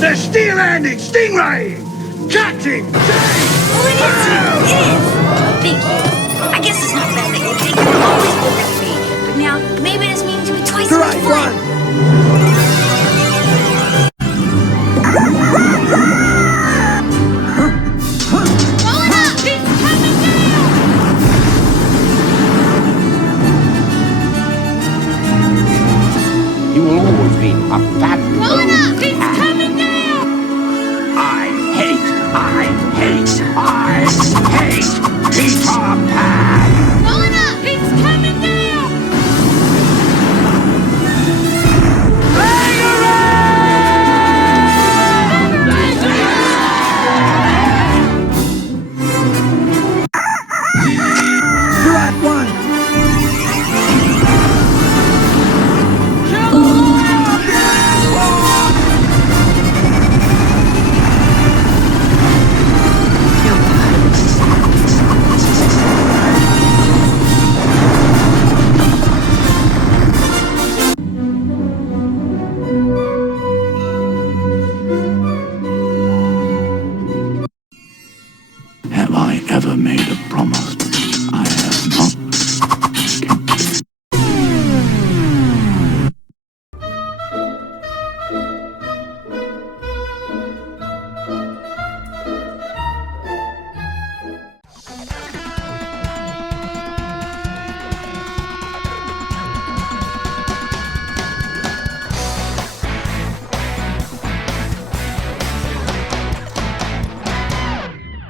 The steel landing stingray! Catching! Oh, it is! It is! Thank you. I guess it's not bad that you think you were always bigger than me, but now maybe this means to be twice as much fun. You will always be a fat Going up! It's coming down! I hate Peter Pan! Going up! It's coming down! You're at one! Have I ever made a promise I have not